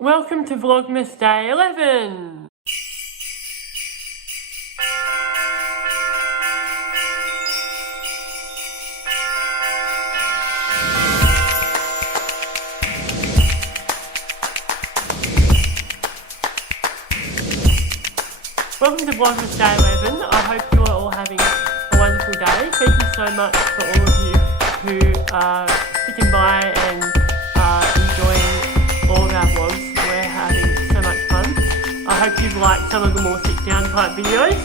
Welcome to Vlogmas Day 11! Welcome to Vlogmas Day 11. I hope you are all having a wonderful day. Thank you so much for all of you who are sticking by and enjoying all of our vlogs. We're having so much fun. I hope you've liked some of the more sit-down type videos.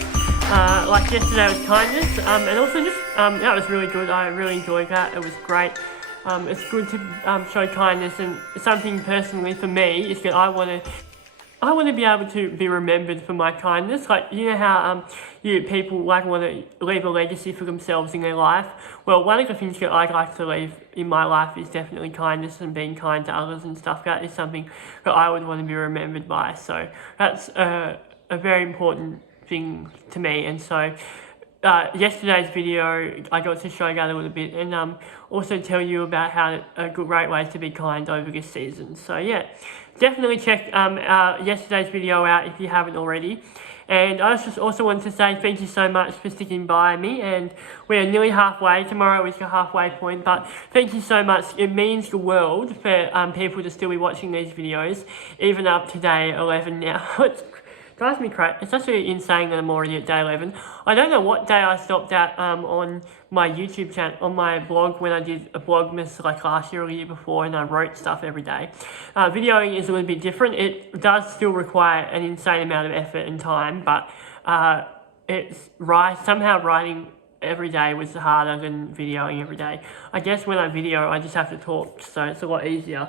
Like yesterday was kindness, and also just, that was really good. I really enjoyed that. It was great. It's good to show kindness, and something personally for me is that I want to be able to be remembered for my kindness. Like, you know how people like want to leave a legacy for themselves in their life? Well, one of the things that I'd like to leave in my life is definitely kindness and being kind to others and stuff. That is something that I would want to be remembered by. So that's a very important thing to me. And so yesterday's video, I got to show that a little bit, and also tell you about how a great ways to be kind over this season. So yeah, definitely check yesterday's video out if you haven't already. And I just also want to say thank you so much for sticking by me, and we're nearly halfway. Tomorrow is the halfway point, but thank you so much. It means the world for people to still be watching these videos, even up to day 11 now. It drives me crazy. It's actually insane that I'm already at day 11. I don't know what day I stopped at on my YouTube channel, on my blog, when I did a Vlogmas like last year or the year before, and I wrote stuff every day. Videoing is a little bit different. It does still require an insane amount of effort and time, but somehow writing every day was harder than videoing every day. I guess when I video, I just have to talk, so it's a lot easier.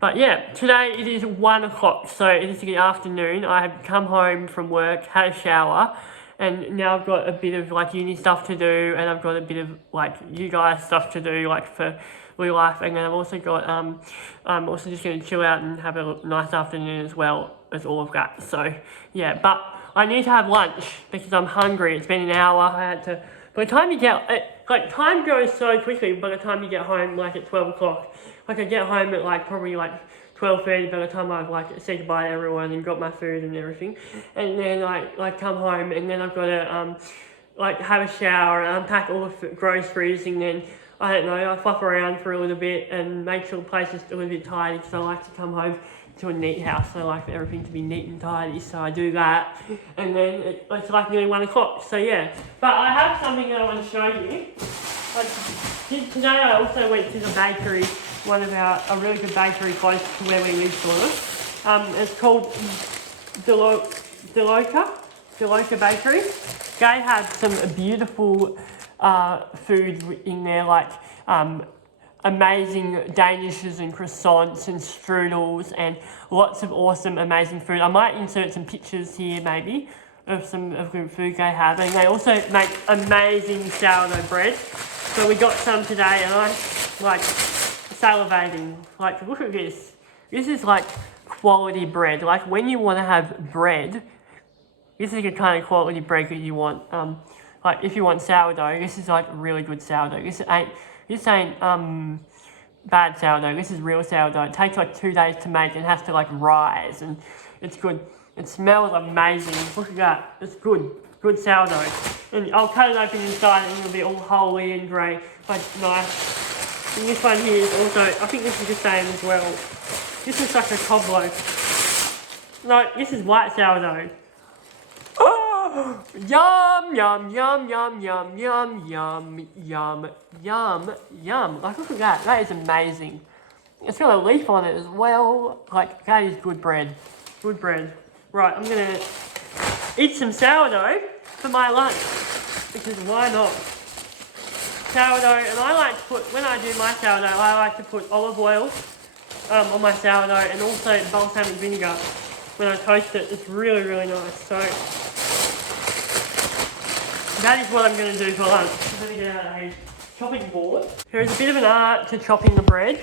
But yeah, today it is 1 o'clock, so it is the afternoon. I have come home from work, had a shower, and now I've got a bit of like uni stuff to do, and I've got a bit of like you guys stuff to do, like for Lewlyfe, and then I've also got, I'm also just going to chill out and have a nice afternoon as well as all of that. So yeah, but I need to have lunch because I'm hungry. It's been an hour. I had to, by the time you get, like time goes so quickly by the time you get home, like at 12 o'clock. Like I get home at like probably like 12:30 by the time I've like said goodbye to everyone and got my food and everything, and then like come home, and then I've got to like have a shower and unpack all the groceries, and then I don't know, I flop around for a little bit and make sure the place is a little bit tidy, because I like to come home to a neat house. I like for everything to be neat and tidy, so I do that, and then it's like nearly 1 o'clock. So yeah, but I have something that I want to show you. Today I also went to the bakery, a really good bakery close to where we live, sort of. It's called Lewlyfe Bakery. They have some beautiful food in there, like amazing danishes and croissants and strudels and lots of awesome, amazing food. I might insert some pictures here, maybe, of some of the food they have. And they also make amazing sourdough bread. So we got some today, and I like salivating. Like, look at this. This is like quality bread. Like, when you want to have bread, this is the kind of quality bread that you want. Like, if you want sourdough, this is like really good sourdough. This ain't bad sourdough. This is real sourdough. It takes like 2 days to make and has to like rise, and it's good. It smells amazing. Look at that. It's good. Good sourdough. And I'll cut it open inside, and it'll be all holy and grey. Like, nice. And this one here is also, I think this is the same as well. This is like a cob loaf. No, this is white sourdough. Oh! Yum, yum, yum, yum, yum, yum, yum, yum, yum, yum. Like, look at that. That is amazing. It's got a leaf on it as well. Like, that is good bread. Good bread. Right, I'm going to eat some sourdough for my lunch, because why not? Sourdough, and I like to put, when I do my sourdough, I like to put olive oil on my sourdough, and also balsamic vinegar when I toast it. It's really, really nice. So that is what I'm going to do for lunch. I'm going to get out a chopping board. There is a bit of an art to chopping the bread.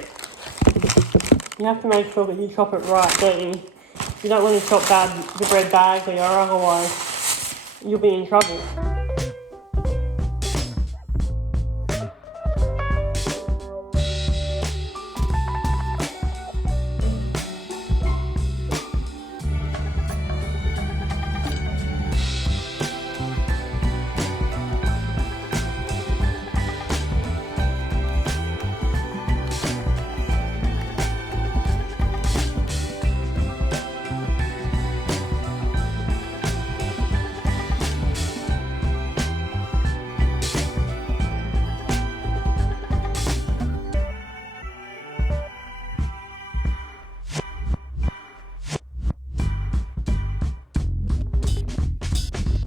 You have to make sure that you chop it right, don't you? You don't want to chop the bread badly, or otherwise you'll be in trouble.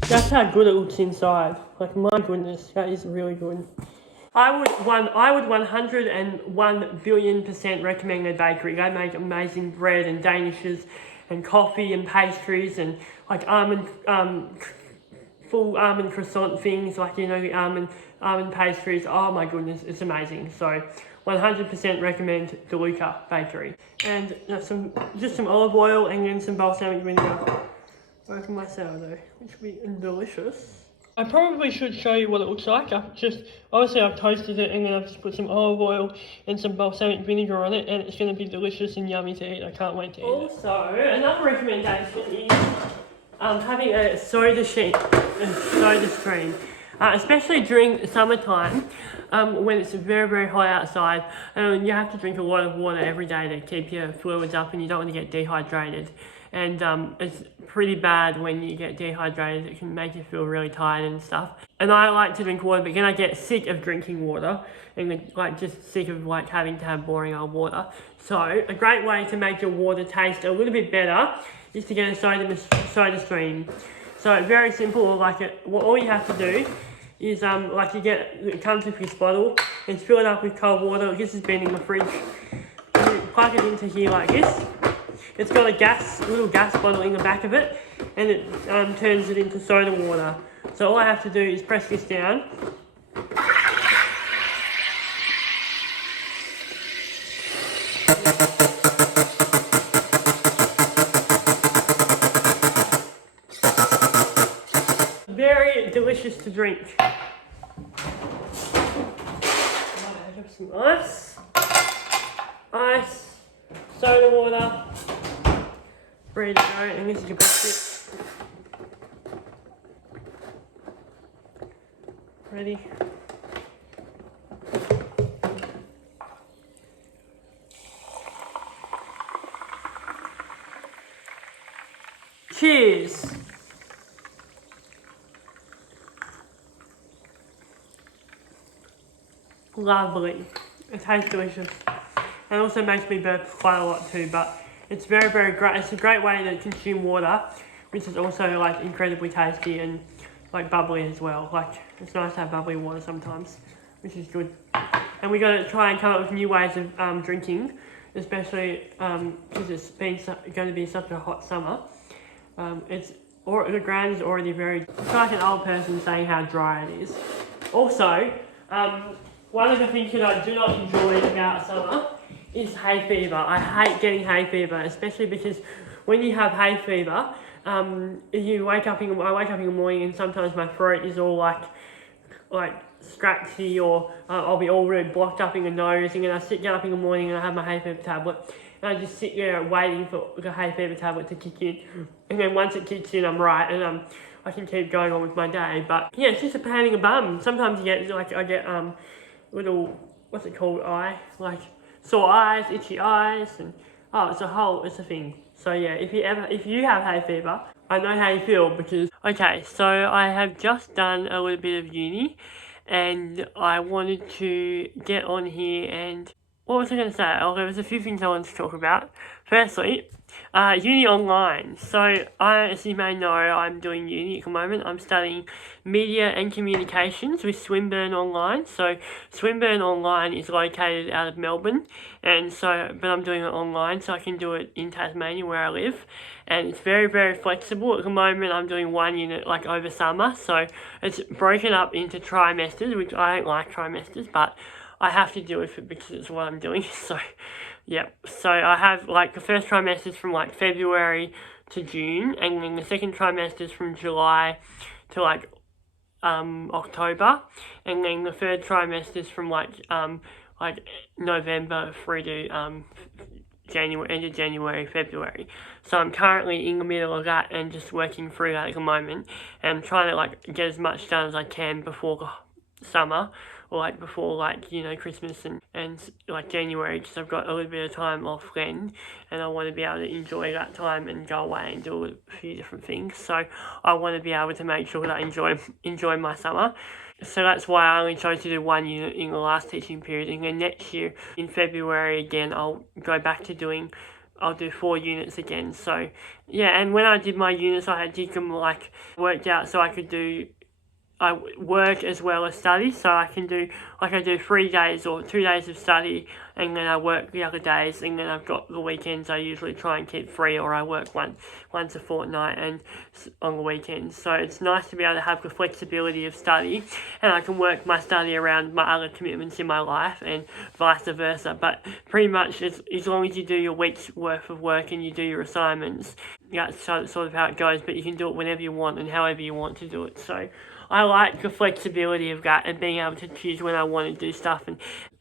That's how good it looks inside. Like, my goodness, that is really good. I would 101 billion% recommend their bakery. They make amazing bread and danishes and coffee and pastries and like full almond croissant things, like, you know, the almond pastries. Oh my goodness, it's amazing. So 100% recommend Lewlyfe Bakery. And just some olive oil and then some balsamic vinegar over my sourdough, which will be delicious. I probably should show you what it looks like. Obviously I've toasted it and then I've just put some olive oil and some balsamic vinegar on it, and it's going to be delicious and yummy to eat. I can't wait to eat it. Also, another recommendation is having a soda stream, especially during summertime, when it's very, very hot outside, and you have to drink a lot of water every day to keep your fluids up, and you don't want to get dehydrated. And it's pretty bad when you get dehydrated. It can make you feel really tired and stuff. And I like to drink water, but then I get sick of drinking water and like just sick of like having to have boring old water. So a great way to make your water taste a little bit better is to get a soda stream. So very simple. Like all you have to do is it comes with this bottle and fill it up with cold water. This has been in the fridge. You plug it into here like this. It's got a little gas bottle in the back of it, and it turns it into soda water. So all I have to do is press this down. Very delicious to drink. I have some ice, soda water, ready to go, and this is your biscuit. Ready. Cheers. Lovely. It tastes delicious. And also makes me burp quite a lot too, but it's very, very great. It's a great way to consume water, which is also like incredibly tasty and like bubbly as well. Like, it's nice to have bubbly water sometimes, which is good. And we got to try and come up with new ways of drinking, especially because it's going to be such a hot summer. The ground is already very. It's like an old person saying how dry it is. Also, one of the things that I do not enjoy about summer is hay fever. I hate getting hay fever, especially because when you have hay fever, I wake up in the morning and sometimes my throat is all like scratchy, or I'll be all really blocked up in the nose, and then I get up in the morning and I have my hay fever tablet, and I just sit there waiting for the hay fever tablet to kick in, and then once it kicks in, I'm right, and I can keep going on with my day. But yeah, it's just a pain in the bum. Sometimes I get little, what's it called, sore eyes, itchy eyes, and it's a thing. So yeah, if you have hay fever, I know how you feel, because okay, so I have just done a little bit of uni, and I wanted to get on here and what was I going to say? Oh, there was a few things I wanted to talk about. Firstly, uni online. So, as you may know, I'm doing uni at the moment. I'm studying media and communications with Swinburne Online. So, Swinburne Online is located out of Melbourne, but I'm doing it online, so I can do it in Tasmania where I live. And it's very, very flexible. At the moment, I'm doing one unit over summer, so it's broken up into trimesters, which I don't like trimesters, but I have to do it because it's what I'm doing. So, yeah. So I have the first trimester is from February to June, and then the second trimester is from July to October, and then the third trimester is from November through to end of January, February. So I'm currently in the middle of that and just working through that at the moment, and I'm trying to get as much done as I can before the summer, or before Christmas and January, because I've got a little bit of time off then, and I want to be able to enjoy that time and go away and do a few different things. So I want to be able to make sure that I enjoy my summer. So that's why I only chose to do one unit in the last teaching period, and then next year in February again I'll go back to doing I'll do 4 units again. So yeah, and when I did my units, I did them like worked out so I could do work as well as study, so I can do, like I do 3 days or 2 days of study, and then I work the other days, and then I've got the weekends I usually try and keep free, or I work once a fortnight and on the weekends. So it's nice to be able to have the flexibility of study, and I can work my study around my other commitments in my life and vice versa. But pretty much as long as you do your week's worth of work and you do your assignments, that's sort of how it goes, but you can do it whenever you want and however you want to do it. So I like the flexibility of that and being able to choose when I want to do stuff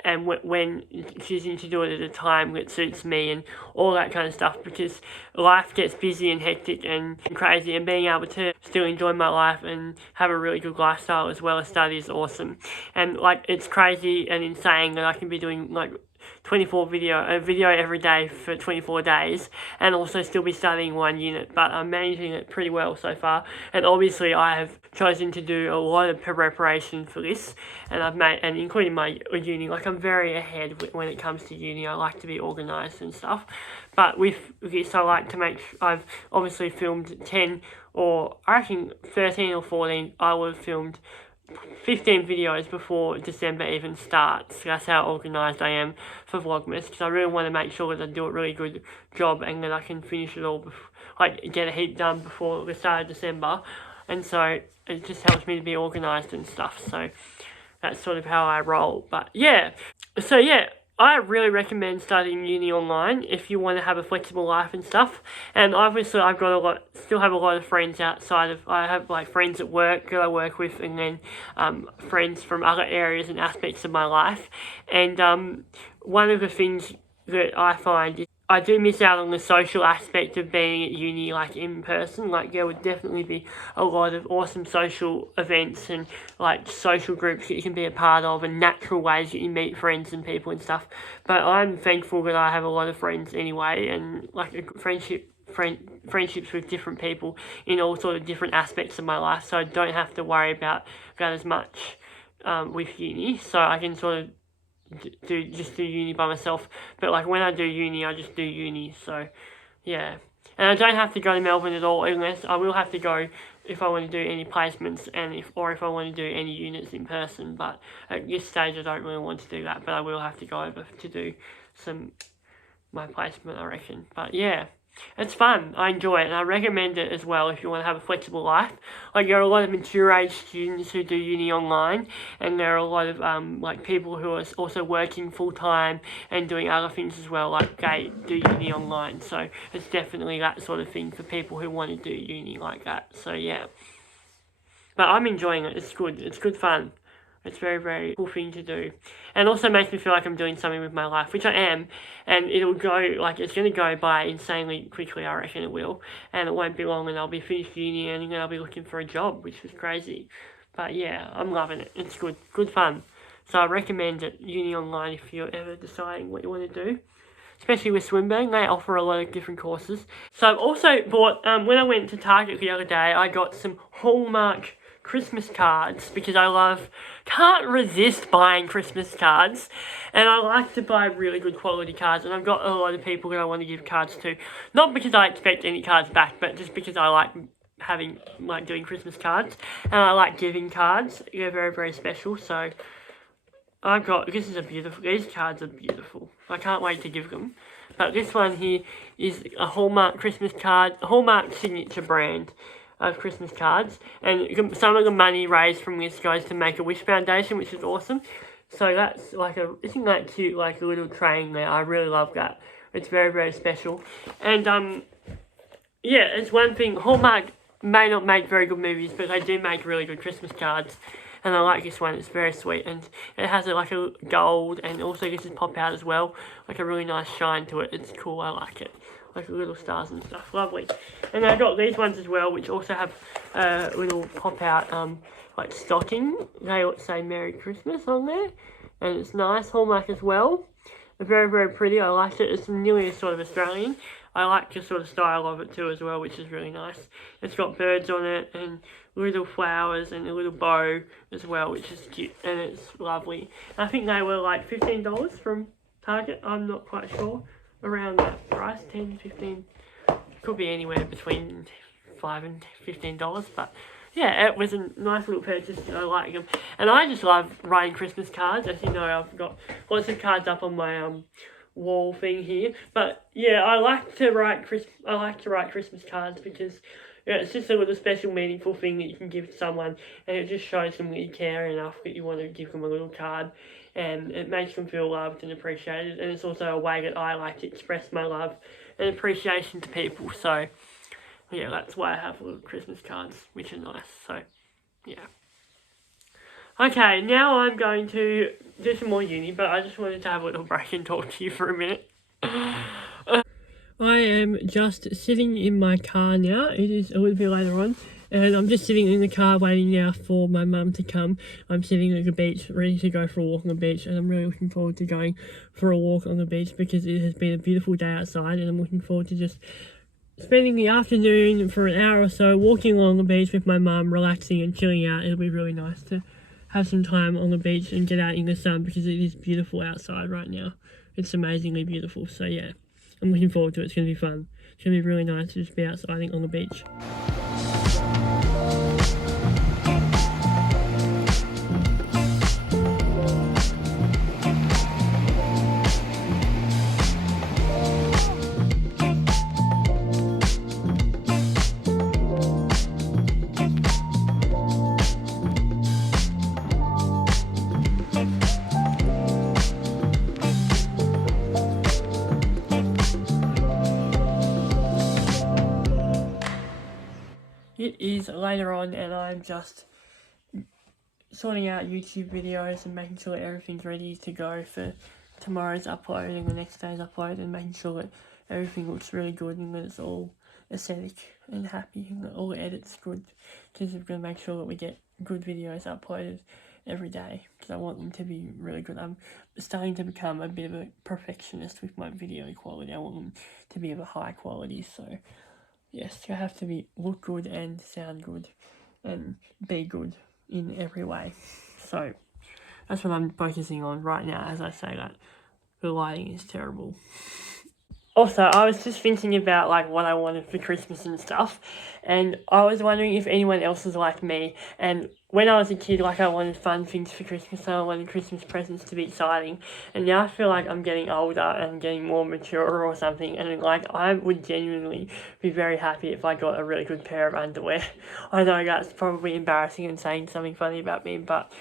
and when choosing to do it at a time that suits me and all that kind of stuff, because life gets busy and hectic and crazy, and being able to still enjoy my life and have a really good lifestyle as well as study is awesome. And like, it's crazy and insane that I can be doing like a video every day for 24 days and also still be studying 1 unit, but I'm managing it pretty well so far. And obviously I have chosen to do a lot of preparation for this, and including my uni, like I'm very ahead when it comes to uni. I like to be organised and stuff, but with this I like to I've obviously filmed 10 or I reckon 13 or 14, I would have filmed 15 videos before December even starts. That's how organised I am for Vlogmas, because I really want to make sure that I do a really good job and that I can finish it all, get a heap done before the start of December. And so it just helps me to be organised and stuff. So that's sort of how I roll. But yeah, so yeah, I really recommend studying uni online if you want to have a flexible life and stuff. And obviously I've got still have a lot of friends outside of, I have like friends at work that I work with, and then friends from other areas and aspects of my life. And one of the things that I find is I do miss out on the social aspect of being at uni, like in person. Like there would definitely be a lot of awesome social events and like social groups that you can be a part of, and natural ways that you meet friends and people and stuff. But I'm thankful that I have a lot of friends anyway, and like friendships with different people in all sort of different aspects of my life, so I don't have to worry about that as much with uni. So I can sort of do uni by myself, but like when I do uni, I just do uni. So yeah, and I don't have to go to Melbourne at all, unless I will have to go if I want to do any placements and if I want to do any units in person. But at this stage I don't really want to do that, but I will have to go over to do my placement, I reckon. But yeah, it's fun. I enjoy it, and I recommend it as well if you want to have a flexible life. Like there are a lot of mature age students who do uni online, and there are a lot of like people who are also working full time and doing other things as well, like they do uni online. So it's definitely that sort of thing for people who want to do uni like that. So yeah, but I'm enjoying it. It's good. It's good fun. It's a very, very cool thing to do. And also makes me feel like I'm doing something with my life, which I am. And it'll go, like, it's going to go by insanely quickly, I reckon it will. And it won't be long and I'll be finished uni and then I'll be looking for a job, which is crazy. But yeah, I'm loving it. It's good. Good fun. So I recommend it, uni online, if you're ever deciding what you want to do. Especially with Swinburne, they offer a lot of different courses. So I've also bought, when I went to Target the other day, I got some Hallmark Christmas cards, because can't resist buying Christmas cards, and I like to buy really good quality cards, and I've got a lot of people that I want to give cards to, not because I expect any cards back, but just because I like doing Christmas cards, and I like giving cards. They're very, very special. So these cards are beautiful. I can't wait to give them. But this one here is a Hallmark Christmas card, Hallmark signature brand of Christmas cards, and some of the money raised from this goes to Make-A-Wish Foundation, which is awesome. So that's like isn't that cute, like a little train there? I really love that. It's very, very special. And yeah, it's one thing, Hallmark may not make very good movies, but they do make really good Christmas cards. And I like this one, it's very sweet, and it has like a gold, and also this is pop out as well, like a really nice shine to it. It's cool, I like it. Like little stars and stuff, lovely. And I got these ones as well, which also have a little pop out like stocking. They say Merry Christmas on there, and it's nice, Hallmark as well. They're very, very pretty. I like it. It's nearly sort of Australian. I like the sort of style of it too as well, which is really nice. It's got birds on it and little flowers and a little bow as well, which is cute, and it's lovely. I think they were like $15 from Target. I'm not quite sure. around that price, 10, 15, could be anywhere between $5 and $15, but yeah, it was a nice little purchase and I like them. And I just love writing Christmas cards. As you know, I've got lots of cards up on my wall thing here. But yeah, I like to write Christmas cards because it's just a little special, meaningful thing that you can give to someone, and it just shows them that you care enough that you want to give them a little card, and it makes them feel loved and appreciated. And it's also a way that I like to express my love and appreciation to people. So yeah, that's why I have little Christmas cards, which are nice. So yeah. Okay, now I'm going to do some more uni, but I just wanted to have a little break and talk to you for a minute. I am just sitting in my car now. It is a little bit later on, and I'm just sitting in the car waiting now for my mum to come. I'm sitting at the beach, ready to go for a walk on the beach, and I'm really looking forward to going for a walk on the beach because it has been a beautiful day outside, and I'm looking forward to just spending the afternoon for an hour or so walking along the beach with my mum, relaxing and chilling out. It'll be really nice to have some time on the beach and get out in the sun because it is beautiful outside right now. It's amazingly beautiful, so yeah. I'm looking forward to it. It's going to be fun. It's going to be really nice to just be outside on the beach. It is later on and I'm just sorting out YouTube videos and making sure that everything's ready to go for tomorrow's upload and the next day's upload, and making sure that everything looks really good and that it's all aesthetic and happy and that all the edits good, because we're going to make sure that we get good videos uploaded every day because I want them to be really good. I'm starting to become a bit of a perfectionist with my video quality. I want them to be of a high quality, so yes, you have to look good and sound good and be good in every way. So that's what I'm focusing on right now as I say that. The lighting is terrible. Also, I was just thinking about like what I wanted for Christmas and stuff, and I was wondering if anyone else was like me. And when I was a kid, like I wanted fun things for Christmas, and I wanted Christmas presents to be exciting. And now I feel like I'm getting older and getting more mature or something, and like I would genuinely be very happy if I got a really good pair of underwear. I know that's probably embarrassing and saying something funny about me, but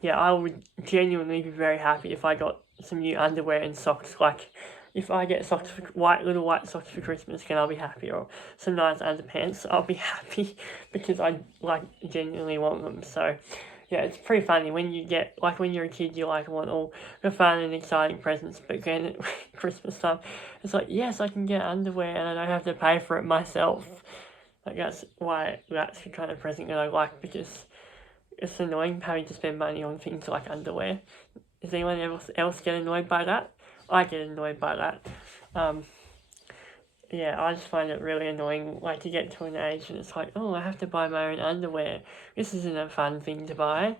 yeah, I would genuinely be very happy if I got some new underwear and socks. Like, if I get socks, little white socks for Christmas, then I'll be happy, or some nice underpants, I'll be happy because I like genuinely want them. So yeah, it's pretty funny when you get, like when you're a kid, you like want all the fun and exciting presents, but then at Christmas time, it's like, yes, I can get underwear and I don't have to pay for it myself. Like that's the kind of present that I like, because it's annoying having to spend money on things like underwear. Does anyone else get annoyed by that? I get annoyed by that. Yeah, I just find it really annoying, like to get to an age and it's like, oh, I have to buy my own underwear. This isn't a fun thing to buy.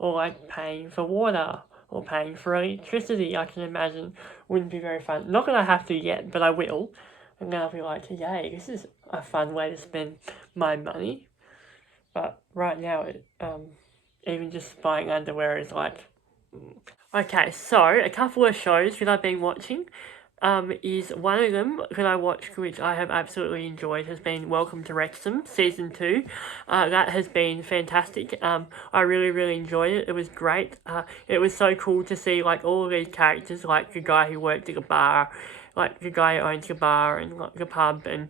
Or like paying for water or paying for electricity, I can imagine wouldn't be very fun. Not that I have to yet, but I will. And then I'll be like, yay, this is a fun way to spend my money. But right now, even just buying underwear is like... Okay, so a couple of shows that I've been watching is one of them that I watched, which I have absolutely enjoyed, has been Welcome to Wrexham, Season 2. That has been fantastic. I really, really enjoyed it. It was great. It was so cool to see, like, all of these characters, like the guy who worked at a bar, like the guy who owns the bar and like the pub, and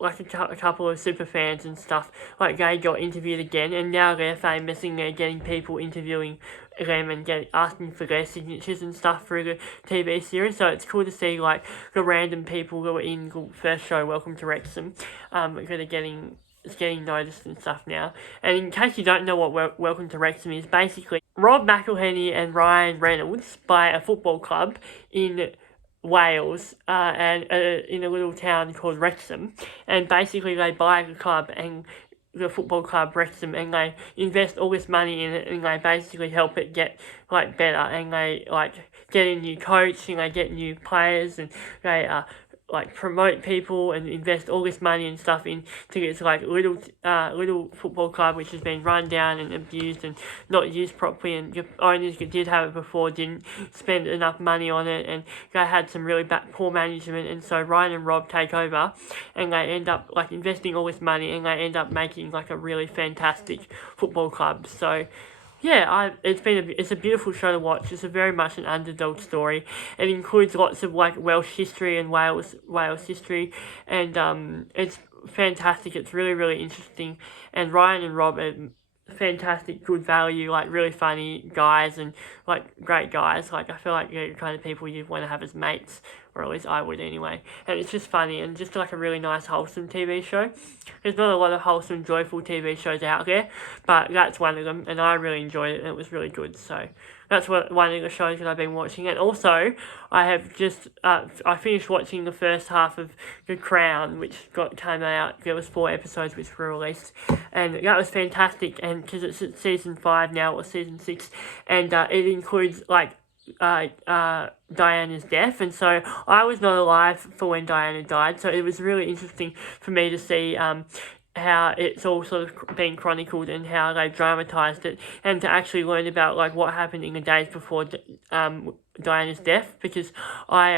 like a couple of super fans and stuff, like they got interviewed again, and now they're famous and they're getting people interviewing them and asking for their signatures and stuff through the TV series. So it's cool to see like the random people who were in the first show, Welcome to Wrexham, that are getting noticed and stuff now. And in case you don't know what Welcome to Wrexham is, basically Rob McElhenney and Ryan Reynolds buy a football club in Wales, and in a little town called Wrexham, and basically they buy the club and the football club Wrexham, and they invest all this money in it, and they basically help it get like better, and they like get a new coach and they get new players and they like promote people and invest all this money and stuff into this like little football club which has been run down and abused and not used properly, and the owners that did have it before didn't spend enough money on it, and they had some really poor management, and so Ryan and Rob take over and they end up like investing all this money and they end up making like a really fantastic football club. So yeah, it's a beautiful show to watch. It's a very much an underdog story. It includes lots of like Welsh history and Wales history, and it's fantastic. It's really, really interesting. And Ryan and Rob are fantastic, good value, like really funny guys and like great guys. Like I feel like they're the kind of people you'd want to have as mates, or at least I would anyway. And it's just funny and just like a really nice wholesome TV show. There's not a lot of wholesome, joyful TV shows out there, but that's one of them, and I really enjoyed it and it was really good. So that's one of the shows that I've been watching. And also, I have just, I finished watching the first half of The Crown, which came out. There was 4 episodes which were released, and that was fantastic. And because it's at season 5 now, or season 6, and it includes like Diana's death, and so I was not alive for when Diana died, so it was really interesting for me to see how it's all sort of been chronicled and how they dramatised it, and to actually learn about like what happened in the days before Diana's death, because I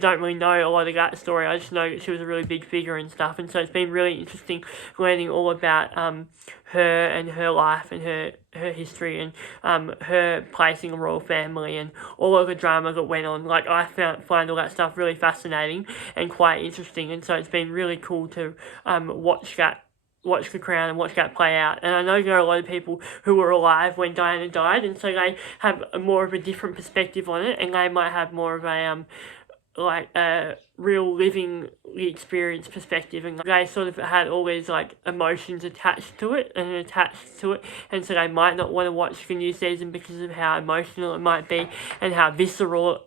don't really know a lot of that story. I just know that she was a really big figure and stuff, and so it's been really interesting learning all about her and her life and her history and her place in the royal family and all of the drama that went on. Like I find all that stuff really fascinating and quite interesting, and so it's been really cool to watch The Crown and watch that play out. And I know there are a lot of people who were alive when Diana died, and so they have more of a different perspective on it, and they might have more of a like a real living experience perspective, and they sort of had all these like emotions attached to it, and so they might not want to watch the new season because of how emotional it might be and how visceral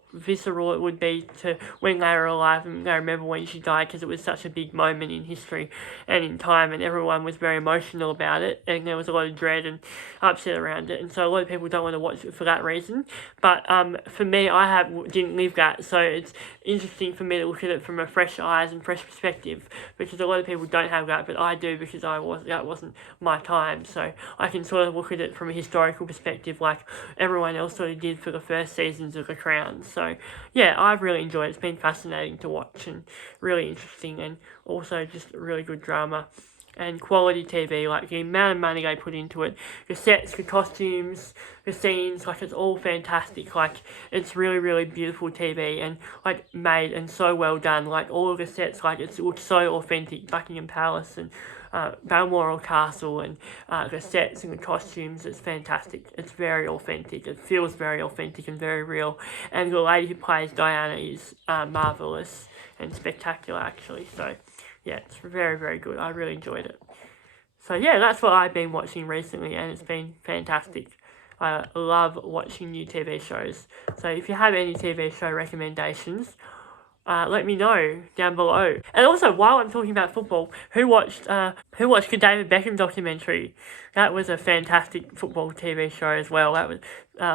it would be to when they were alive and they remember when she died, because it was such a big moment in history and in time, and everyone was very emotional about it, and there was a lot of dread and upset around it, and so a lot of people don't want to watch it for that reason. But for me, I didn't live that, so it's interesting for me to look at it from a fresh eyes and fresh perspective, because a lot of people don't have that, but I do, because that wasn't my time, so I can sort of look at it from a historical perspective like everyone else sort of did for the first seasons of The Crown. So yeah, I've really enjoyed it. It's been fascinating to watch and really interesting, and also just really good drama and quality TV. Like the amount of money they put into it, the sets, the costumes, the scenes, like it's all fantastic. Like it's really, really beautiful TV, and like made and so well done. Like all of the sets, like it looks so authentic. Buckingham Palace and Balmoral Castle, and the sets and the costumes, it's fantastic. It's very authentic. It feels very authentic and very real. And the lady who plays Diana is marvellous and spectacular, actually. So yeah, it's very, very good. I really enjoyed it. So yeah, that's what I've been watching recently, and it's been fantastic. I love watching new TV shows. So if you have any TV show recommendations, let me know down below. And also, while I'm talking about football, who watched the David Beckham documentary? That was a fantastic football TV show as well. That was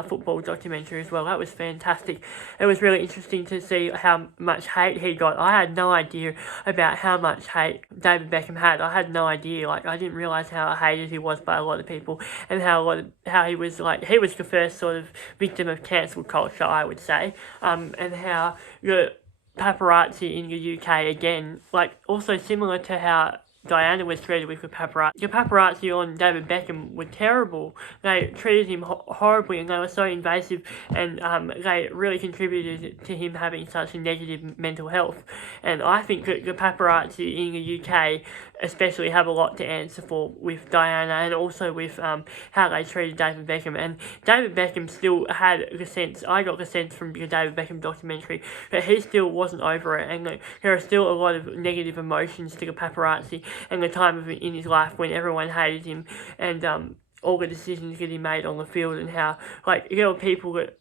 football documentary as well. That was fantastic. It was really interesting to see how much hate he got. I had no idea about how much hate David Beckham had. I had no idea. Like I didn't realise how hated he was by a lot of people, and how he was the first sort of victim of cancel culture, I would say, and how paparazzi in the UK, again, like also similar to how Diana was treated with the paparazzi. The paparazzi on David Beckham were terrible. They treated him horribly, and they were so invasive, and they really contributed to him having such a negative mental health. And I think that the paparazzi in the UK especially have a lot to answer for with Diana, and also with how they treated David Beckham. And David Beckham still had the sense, I got the sense from the David Beckham documentary, that he still wasn't over it, and there are still a lot of negative emotions to the paparazzi and the time in his life when everyone hated him, and all the decisions that he made on the field, and how like there were people that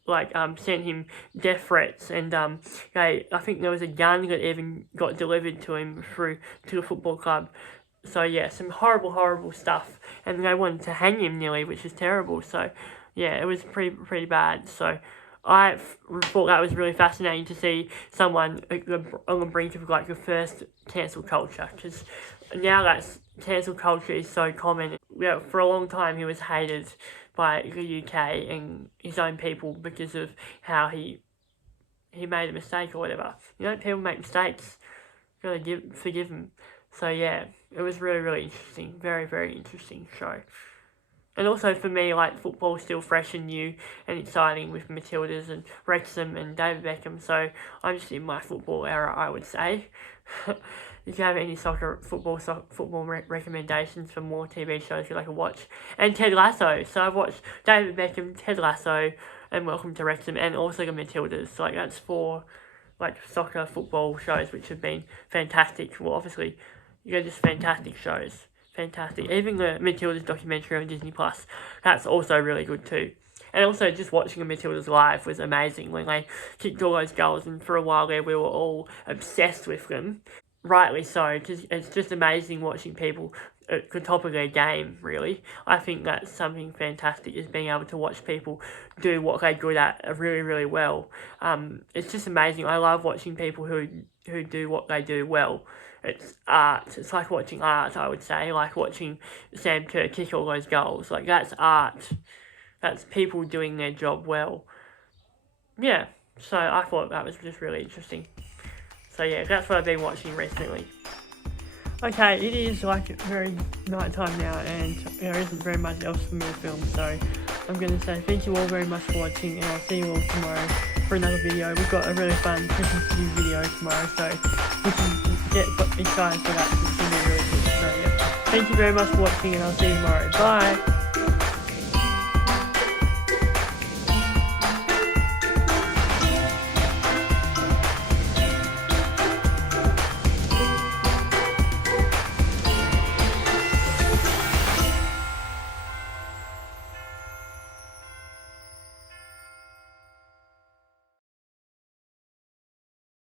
sent him death threats, and I think there was a gun that even got delivered to him to the football club. So yeah, some horrible stuff, and they wanted to hang him nearly, which is terrible. So yeah, it was pretty bad. So I thought that was really fascinating to see someone on the brink of like the first cancel culture, because now that's cancel culture is so common. Yeah, for a long time he was hated by the UK and his own people because of how he made a mistake or whatever. You know, people make mistakes. You gotta forgive them. So yeah, it was really, really interesting. Very, very interesting show. And also for me, like, football's still fresh and new and exciting with Matildas and Wrexham and David Beckham. So I'm just in my football era, I would say. If you have any football recommendations for more TV shows you'd like to watch. And Ted Lasso. So I've watched David Beckham, Ted Lasso, and Welcome to Wrexham, and also the Matildas. So like, that's 4 like soccer, football shows which have been fantastic. Well, obviously, they're just fantastic shows. Fantastic. Even the Matildas documentary on Disney Plus, that's also really good too. And also just watching the Matildas live was amazing when they kicked all those goals, and for a while there we were all obsessed with them. Rightly so. It's just amazing watching people at the top of their game, really. I think that's something fantastic, is being able to watch people do what they're good at really, really well. It's just amazing. I love watching people who do what they do well. It's art. It's like watching art, I would say. Like watching Sam Kerr kick all those goals. Like, that's art. That's people doing their job well. Yeah, so I thought that was just really interesting. So yeah, that's what I've been watching recently. Okay, it is like very night time now, and there isn't very much else for me to film, so I'm going to say thank you all very much for watching, and I'll see you all tomorrow for another video. We've got a really fun Christmas video tomorrow, so you can get excited for that. It's going to be really good. So yeah, thank you very much for watching, and I'll see you tomorrow. Bye!